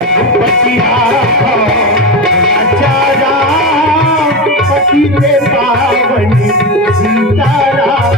पति के पावनी सीताराम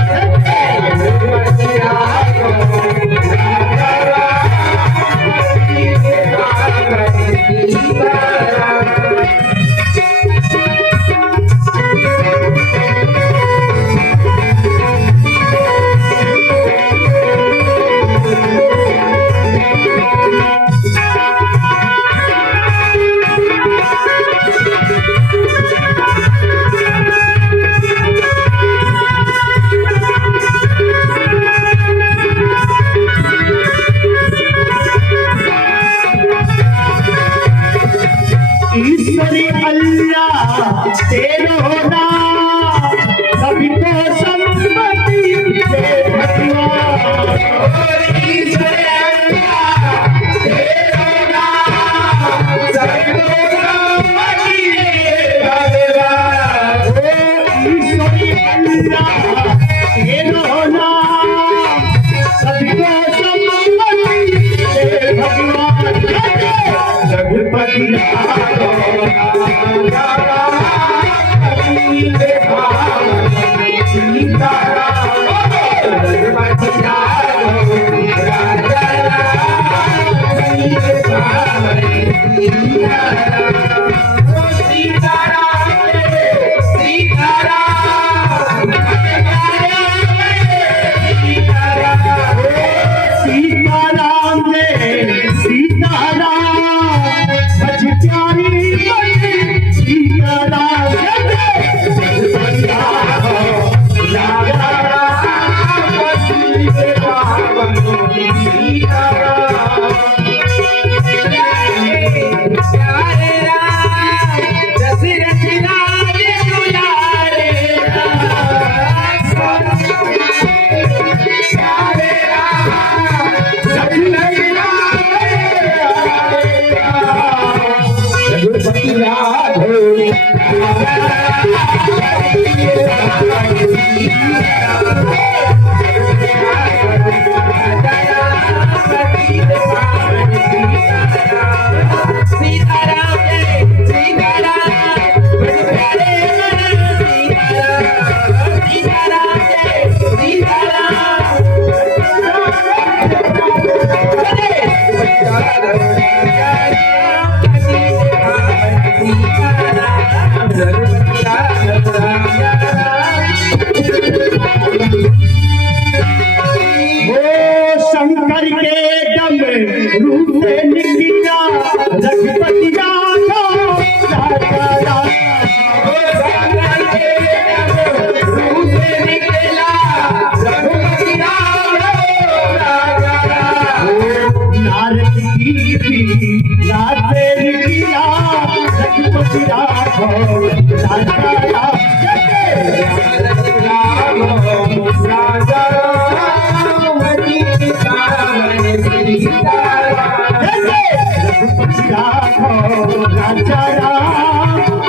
ईश्वरी अल्लाह तेरो नाम सभी को संपत्ति दे भगवान। ईश्वरी अल्लाह तेरो नाम सभी को संपत्ति दे भगवान। ईश्वरी अल्लाह तेरो नाम सभी को संपत्ति दे भगवान। जगपति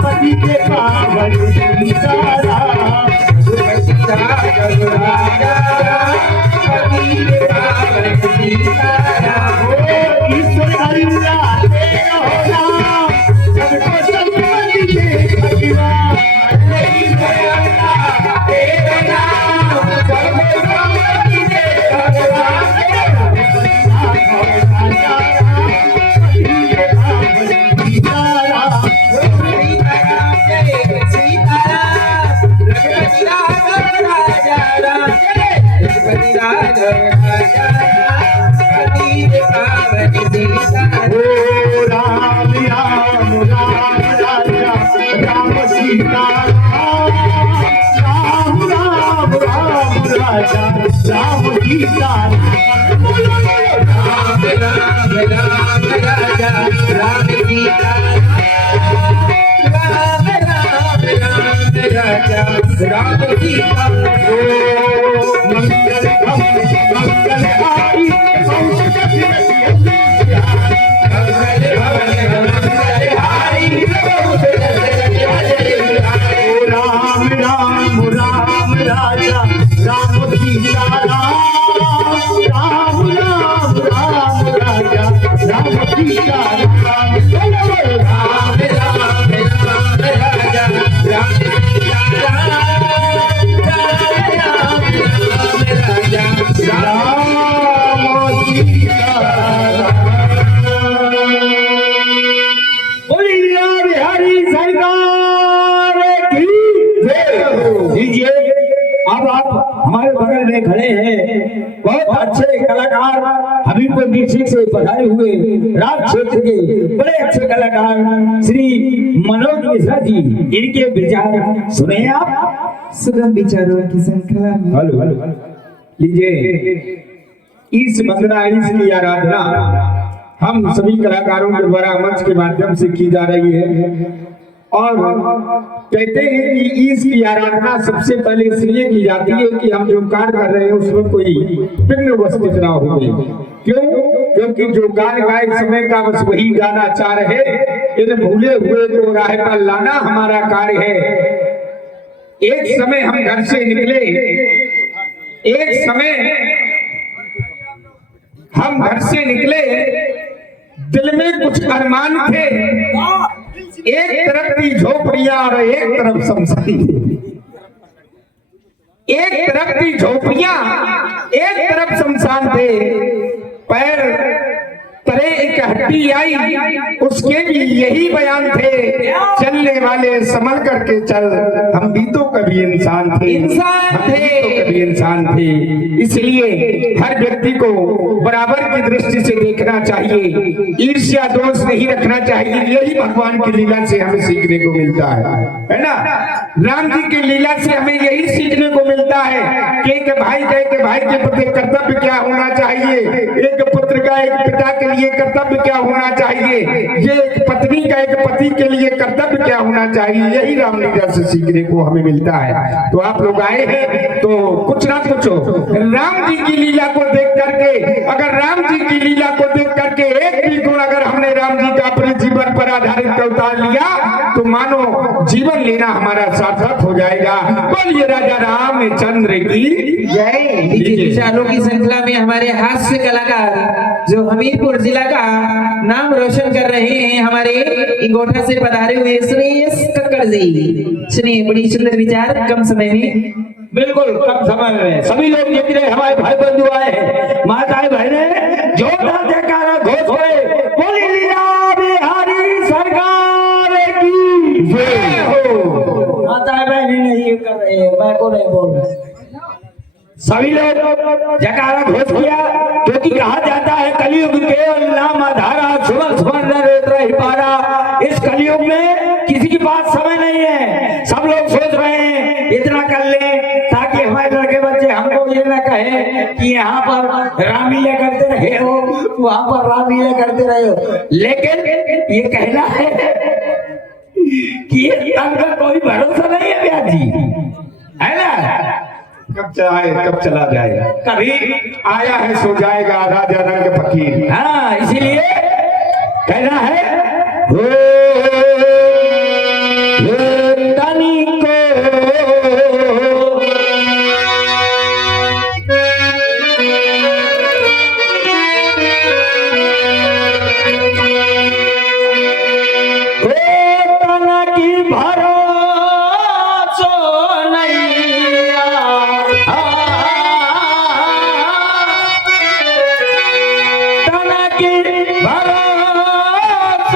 पति के पावन ईश्वर अल्लाह तेरो नाम सबको संपत्ति दे भगवान। ईश्वर अल्लाह तेरो नाम सबको संपत्ति दे भगवान। राम राम राम राजा राम सीता राम राम राम राजा राम सीता राम राम राम राजा राम सीता राम राम राम राजा राम सीता। मंगल मंगल हारी राम राम राम राजा राम सीता राम राम राम राम राजा राम सीता। पधारे हुए राज क्षेत्र के बड़े अच्छे कलाकार श्री मनोज मिश्रा जी, इनके विचार सुने आप। सुगम विचारों की श्रृंखला में हेलो हेलो लीजिए, इस वंदना ईश की आराधना हम सभी कलाकारों के द्वारा मंच के माध्यम से की जा रही है। और कहते हैं कि ईश की आराधना सबसे पहले इसलिए की जाती है कि हम जो कार्य कर रहे हैं उसमें कोई विघ्न उपस्थित ना हो। क्यों? क्योंकि जो गान गाए समय का बस वही गाना चाह रहे, इन भूले हुए को राह पर लाना हमारा कार्य है। एक समय हम घर से निकले, एक समय हम घर से निकले, दिल में कुछ अरमान थे, एक तरफ की झोपड़ियां और एक तरफ शमशान थी। एक तरफ की झोपड़ियां, एक तरफ शमशान थे। पैर तले एक हड्डी आई, उसके भी यही बयान थे, चलने वाले संभल करके चल, हम भी तो कभी इंसान थे, कभी इंसान थे। इसलिए हर व्यक्ति को बराबर की दृष्टि से देखना चाहिए, ईर्ष्या दोष नहीं रखना चाहिए। यही भगवान की लीला से हमें सीखने को मिलता है ना। राम जी की लीला से हमें यही सीखने को मिलता है कि एक भाई के प्रति कर्तव्य क्या होना चाहिए, एक पुत्र का एक पिता के लिए कर्तव्य क्या होना चाहिए, ये एक पत्नी का एक पति के लिए कर्तव्य क्या होना चाहिए। यही रामलीला से सीखने को हमें मिलता है। तो आप लोग आए हैं तो कुछ ना कुछ राम जी की लीला को देख करके, अगर राम जी की लीला को देख करके एक भी गुण अगर हमने राम जी का अपने जीवन पर आधारित कर उतार लिया तो मानो जीवन लेना हमारा सार्थक हो जाएगा। बोलिए राजा रामचंद्र की जय। विचारों की श्रृंखला में हमारे हास्य कलाकार जो हमीरपुर जिला का नाम रोशन कर रहे हैं, हमारे इंगोठा से पधारे हुए सुरेश कक्कड़ जी। सुनिए, बड़ी सुंदर विचार कम समय में। बिल्कुल कम समय में सभी लोग जितने हमारे भाई बंधु आए हैं, माताएं बहनें जोरदार जयकारा घोष गए, बोली लीला बिहारी सरकार की जय हो। माताएं बहनें नहीं कर रहे हैं, मैं को नहीं बोल रहा। सभी लोग जयकारा घोष किया, क्योंकि कहा जाता है कलयुग केवल नाम आधारा, सुबह सुबह न रेत रही पारा। इस कलयुग में किसी के पास समय नहीं है, सब लोग सोच रहे हैं इतना कर ले ताकि हमारे लड़के बच्चे हमको ये न कहे कि यहाँ पर रामलीला करते रहे हो, वहां पर रामलीला करते रहे हो। लेकिन ये कहना है कि ये तंग का कोई भरोसा नहीं है ब्याह जी, है ना। कब जाए कब चला जाए, कभी आया है सो जाएगा राजा रंग फकीर। हाँ, इसीलिए कहना है तनी को तना की भरोसो नैया, तना की भरोसो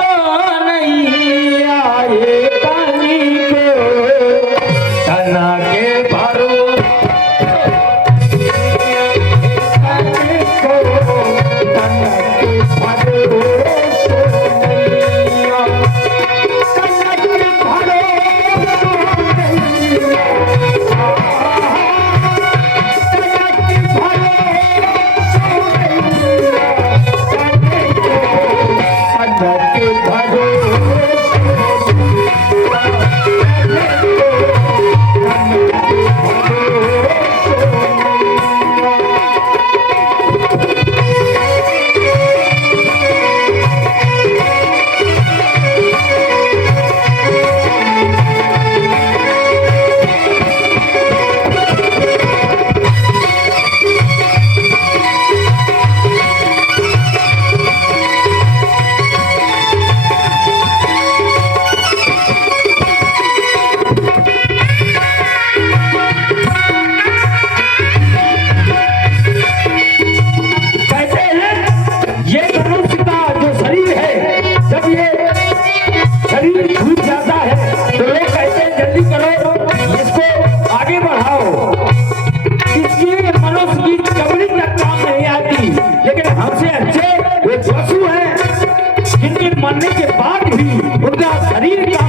बनने के बाद भी उनका शरीर का